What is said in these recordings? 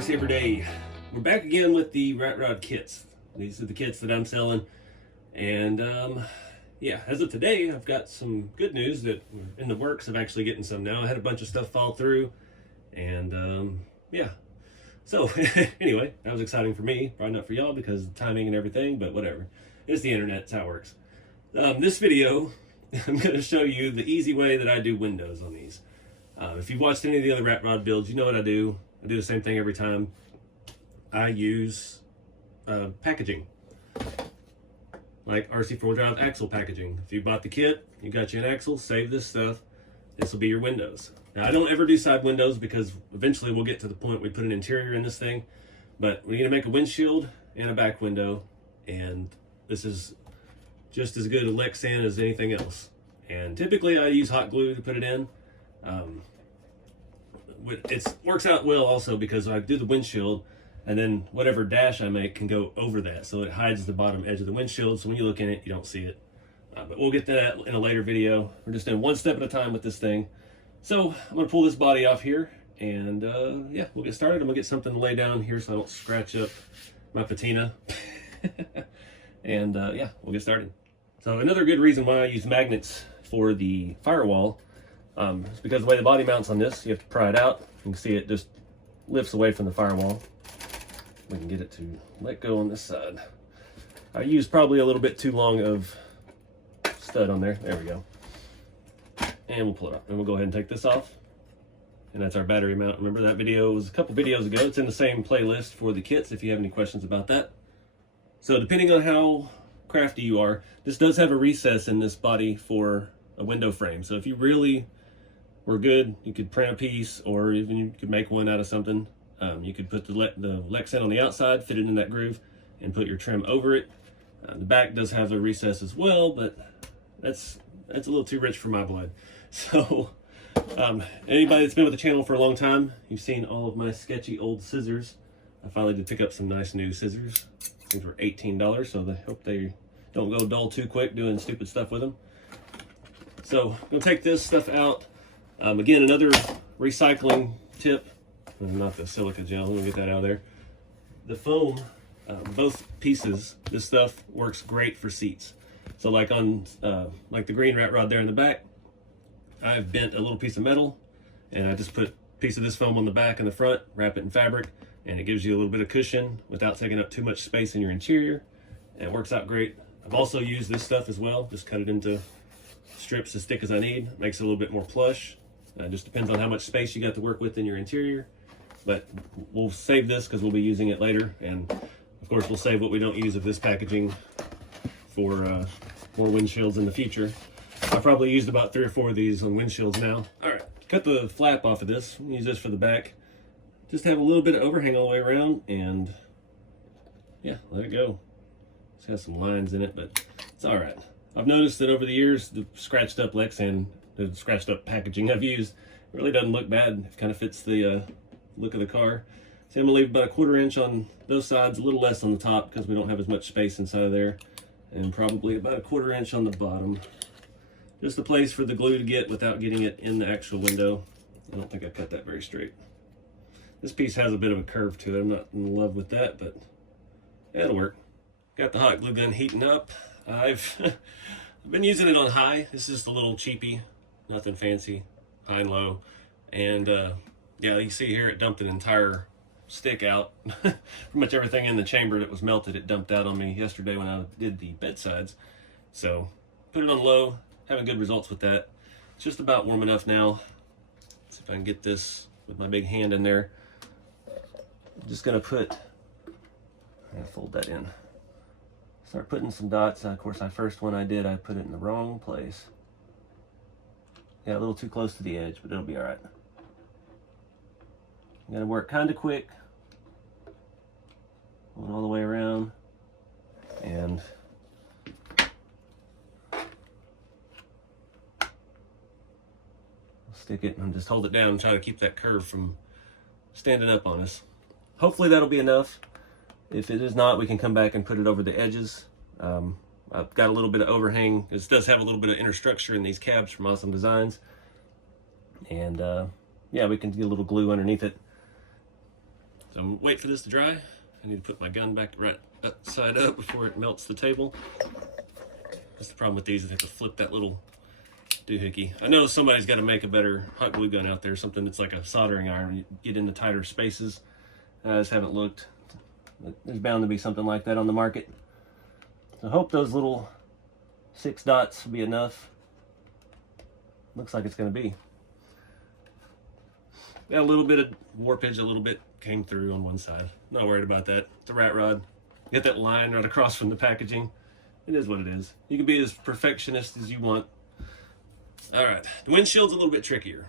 RC Every Day. We're back again with the rat rod kits. These are the kits that I'm selling, and yeah, as of today I've got some good news that we're in the works of actually getting some now. I had a bunch of stuff fall through, and yeah, so anyway, that was exciting for me, probably not for y'all because of the timing and everything, but whatever. It's the internet, it's how it works. This video I'm going to show you the easy way that I do windows on these. If you've watched any of the other rat rod builds, you know what I do. I do the same thing every time. I use packaging, like RC4 drive axle packaging. If you bought the kit, you got you an axle, save this stuff. This will be your windows. Now, I don't ever do side windows because eventually we'll get to the point we put an interior in this thing. But we're going to make a windshield and a back window, and this is just as good a Lexan as anything else. And typically I use hot glue to put it in. It works out well also because I do the windshield, and then whatever dash I make can go over that, so it hides the bottom edge of the windshield, so when you look in it you don't see it. But we'll get to that in a later video. We're just doing one step at a time with this thing. So I'm going to pull this body off here, and yeah, we'll get started. I'm going to get something to lay down here so I don't scratch up my patina. And yeah, we'll get started. So another good reason why I use magnets for the firewall is because the way the body mounts on this, you have to pry it out. You can see it just lifts away from the firewall. We can get it to let go on this side. I used probably a little bit too long of stud on there. There we go. And we'll pull it up. And we'll go ahead and take this off. And that's our battery mount. Remember that video was a couple videos ago. It's in the same playlist for the kits if you have any questions about that. So depending on how crafty you are, this does have a recess in this body for a window frame. So if you really were good, you could print a piece, or even you could make one out of something. You could put the Lexan on the outside, fit it in that groove, and put your trim over it. The back does have a recess as well, but that's a little too rich for my blood. So anybody that's been with the channel for a long time, you've seen all of my sketchy old scissors. I finally did pick up some nice new scissors. These were $18, so I hope they don't go dull too quick doing stupid stuff with them. So I'm gonna take this stuff out. Again, another recycling tip, not the silica gel, let me get that out of there. The foam, both pieces, this stuff works great for seats. So like on like the green rat rod there in the back, I've bent a little piece of metal, and I just put a piece of this foam on the back and the front, wrap it in fabric, and it gives you a little bit of cushion without taking up too much space in your interior, and it works out great. I've also used this stuff as well, just cut it into strips as thick as I need. Makes it a little bit more plush. Just depends on how much space you got to work with in your interior, but we'll save this because we'll be using it later, and of course we'll save what we don't use of this packaging for more windshields in the future. I've probably used about 3 or 4 of these on windshields now. All right, cut the flap off of this. We'll use this for the back. Just have a little bit of overhang all the way around, and yeah, let it go. It's got some lines in it, but it's all right. I've noticed that over the years, the scratched up Lexan, the scratched up packaging I've used, really doesn't look bad. It kind of fits the look of the car. So I'm gonna leave about a 1/4 inch on those sides, a little less on the top because we don't have as much space inside of there, and probably about a 1/4 inch on the bottom. Just a place for the glue to get without getting it in the actual window. I don't think I cut that very straight. This piece has a bit of a curve to it. I'm not in love with that, but it'll work. Got the hot glue gun heating up. I've been using it on high. This is just a little cheapy, nothing fancy, high and low. And yeah, you see here it dumped an entire stick out. Pretty much everything in the chamber that was melted, it dumped out on me yesterday when I did the bedsides. So put it on low, having good results with that. It's just about warm enough now. Let's see if I can get this with my big hand in there. I'm just gonna put, I'm gonna fold that in. Start putting some dots. Of course, the first one I did, I put it in the wrong place. Got a little too close to the edge, but it'll be all right. I'm gonna work kind of quick, going all the way around, and stick it and just hold it down and try to keep that curve from standing up on us. Hopefully that'll be enough. If it is not, we can come back and put it over the edges. I've got a little bit of overhang. This does have a little bit of inner structure in these cabs from Awesome Designs. And yeah, we can get a little glue underneath it. So I'm wait for this to dry. I need to put my gun back right side up before it melts the table. That's the problem with these, is they have to flip that little doohickey. I know somebody's got to make a better hot glue gun out there, something that's like a soldering iron. You get into tighter spaces. I just haven't looked. There's bound to be something like that on the market. So I hope those little 6 dots will be enough. Looks like it's going to be. Got a little bit of warpage, a little bit came through on one side. Not worried about that. The rat rod. Get that line right across from the packaging. It is what it is. You can be as perfectionist as you want. All right, the windshield's a little bit trickier.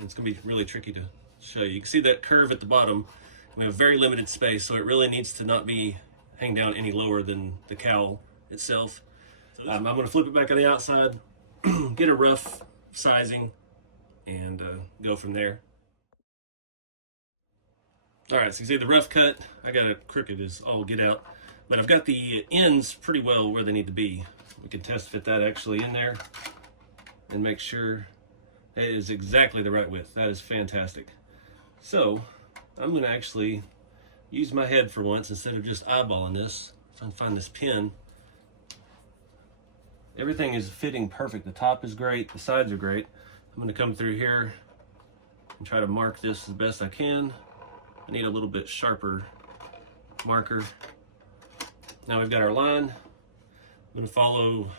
It's gonna be really tricky to show you. You can see that curve at the bottom. We have very limited space, so it really needs to not be hang down any lower than the cowl itself. So I'm gonna flip it back on the outside, get a rough sizing, and go from there. All right, so you see the rough cut. I got it crooked as all get out, but I've got the ends pretty well where they need to be. We can test fit that actually in there and make sure it is exactly the right width. That is fantastic. So I'm going to actually use my head for once instead of just eyeballing this. So I can find this pin. Everything is fitting perfect. The top is great, the sides are great. I'm going to come through here and try to mark this as best I can. I need a little bit sharper marker. Now we've got our line. I'm going to follow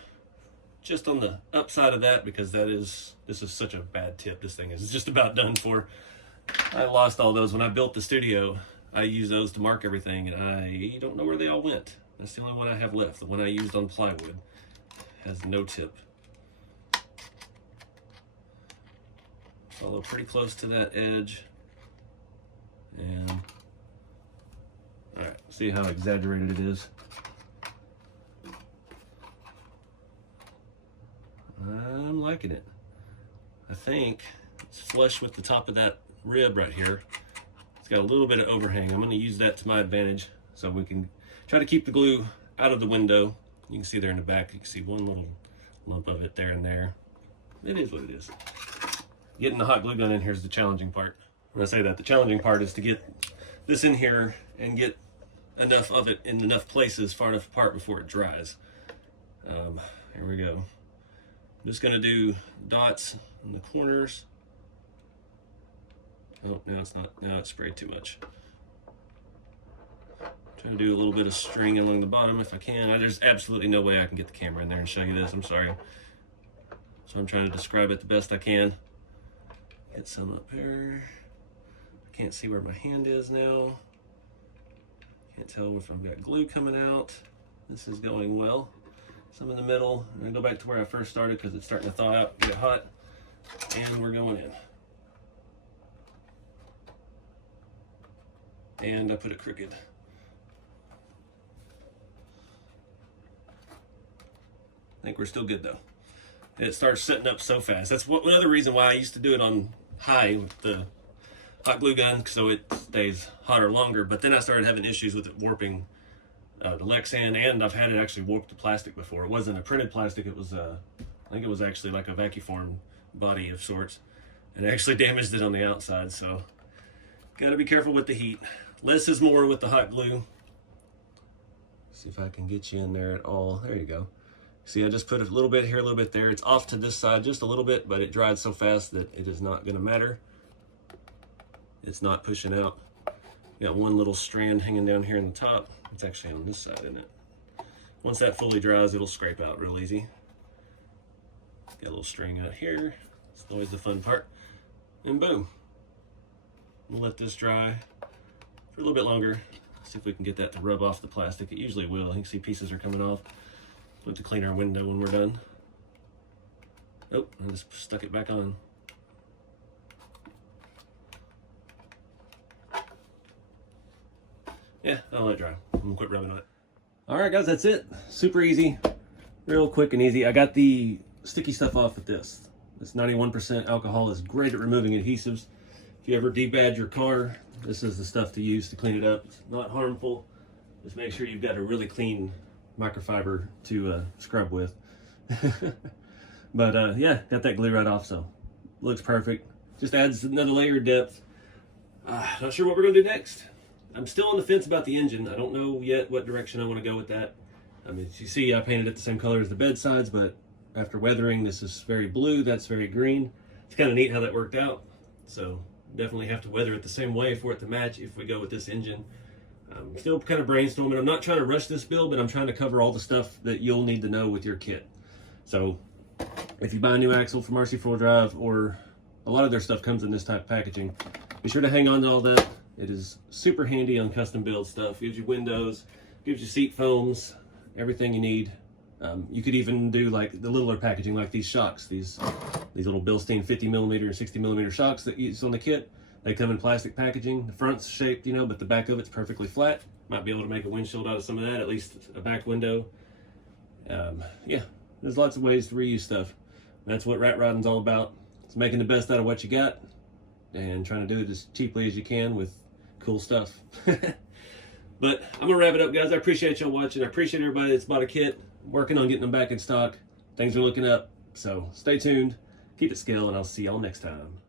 just on the upside of that, because this is such a bad tip. This thing is just about done for. I lost all those when I built the studio. I used those to mark everything, and I don't know where they all went. That's the only one I have left. The one I used on plywood has no tip. Follow pretty close to that edge. And all right, see how exaggerated it is. I'm liking it. I think it's flush with the top of that rib right here. It's got a little bit of overhang. I'm going to use that to my advantage so we can try to keep the glue out of the window. You can see there in the back, you can see one little lump of it there and there. It is what it is. Getting the hot glue gun in here is the challenging part. When I say that, the challenging part is to get this in here and get enough of it in enough places far enough apart before it dries. Here we go. I'm just gonna do dots in the corners. Oh, no, it's not. No, it's sprayed too much. Try to do a little bit of string along the bottom if I can. There's absolutely no way I can get the camera in there and show you this. I'm sorry. So I'm trying to describe it the best I can. Get some up here. I can't see where my hand is now. Can't tell if I've got glue coming out. This is going well. Some in the middle. I'm gonna go back to where I first started because it's starting to thaw out, get hot, and we're going in. And I put it crooked. I think we're still good though. It starts setting up so fast. That's another reason why I used to do it on high with the hot glue gun, so it stays hotter longer. But then I started having issues with it warping the Lexan, and I've had it actually warp the plastic before. It wasn't a printed plastic, it was I think it was actually like a vacuum body of sorts, and it actually damaged it on the outside. So gotta be careful with the heat. Less is more with the hot glue. See if I can get you in there at all. There you go. See, I just put a little bit here, a little bit there. It's off to this side just a little bit, but it dried so fast that it is not gonna matter. It's not pushing out. Got one little strand hanging down here in the top. It's actually on this side, isn't it? Once that fully dries, it'll scrape out real easy. Got a little string out here. It's always the fun part. And boom. We'll let this dry for a little bit longer. See if we can get that to rub off the plastic. It usually will. You can see pieces are coming off. We'll have to clean our window when we're done. Oh, I just stuck it back on. Yeah, I'll let it dry. I'm gonna quit rubbing on it. All right, guys, that's it. Super easy, real quick and easy. I got the sticky stuff off with this. This 91% alcohol is great at removing adhesives. If you ever debadge your car, this is the stuff to use to clean it up. It's not harmful. Just make sure you've got a really clean microfiber to scrub with. But yeah, got that glue right off, so looks perfect. Just adds another layer of depth. Not sure what we're gonna do next. I'm still on the fence about the engine. I don't know yet what direction I want to go with that. I mean, as you see, I painted it the same color as the bed sides, but after weathering, this is very blue, that's very green. It's kind of neat how that worked out. So definitely have to weather it the same way for it to match if we go with this engine. I'm still kind of brainstorming. I'm not trying to rush this build, but I'm trying to cover all the stuff that you'll need to know with your kit. So if you buy a new axle from RC4 Drive, or a lot of their stuff comes in this type of packaging, be sure to hang on to all that. It is super handy on custom build stuff. Gives you windows, gives you seat foams, everything you need. You could even do like the littler packaging, like these shocks, these little Bilstein 50mm and 60mm shocks that you use on the kit. They come in plastic packaging. The front's shaped, you know, but the back of it's perfectly flat. Might be able to make a windshield out of some of that, at least a back window. Yeah, there's lots of ways to reuse stuff. That's what rat rodding's all about. It's making the best out of what you got and trying to do it as cheaply as you can with cool stuff. But I'm gonna wrap it up, guys. I appreciate y'all watching. I appreciate everybody that's bought a kit. Working on getting them back in stock. Things are looking up. So stay tuned, keep it scale, and I'll see y'all next time.